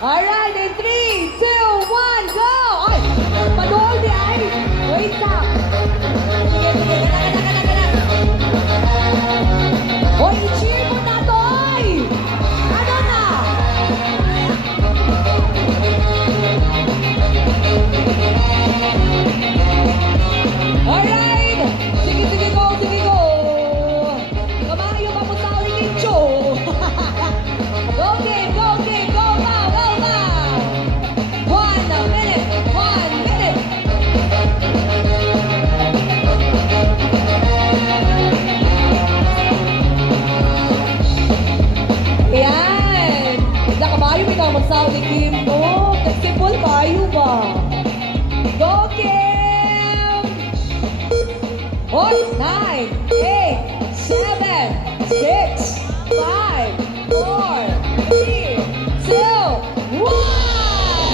Alright, in 3, 2, 1, go! Ay, panood di ay. Wait lang. Sige, sige, gana. Hoy, i-cheer mo na to, oy! Ano na? Alright! Sige, sige, go, sige, go! Kamayo pa mo sa ulit show! Go game, go game, go now, go now! 1 minute, 1 minute! Ayan! Nakamayo may kamot sa ulit game mo. Simple kayo ba? Go game! 9, 8, 7, 6, 5, 4, 3, 2, 1!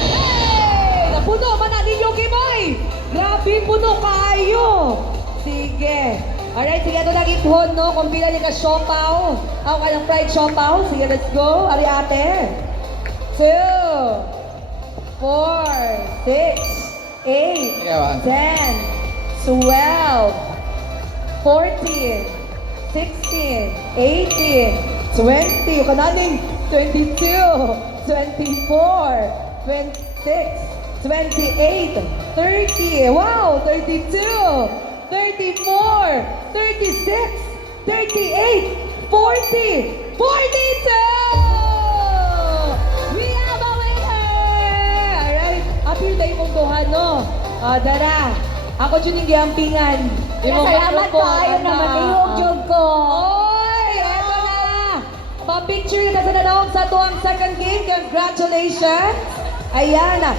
Hey! Napuno man na ninyo, Kimoy! Grabe, puno kayo! Sige. Alright, sige, ito lagi po, no? Kung pila niya ka siopaw. Ako ka ng fried siopaw. Sige, let's go. Ari ate. 2, 4, 6, 8, 10, 12, 14, 16, 18, 20, kananing 22, 24, 26, 28, 30, wow, 32, 34, 36, 38, 40, 42! We have a winner! Alright, appeal tayo mong duha, no? Dara, ako dyan yung giampingan. Salamat kayo naman, ihog jud ko. Oy, eto na. Pa-picture na sa nanawag sa tuwang second game. Congratulations. Ayan.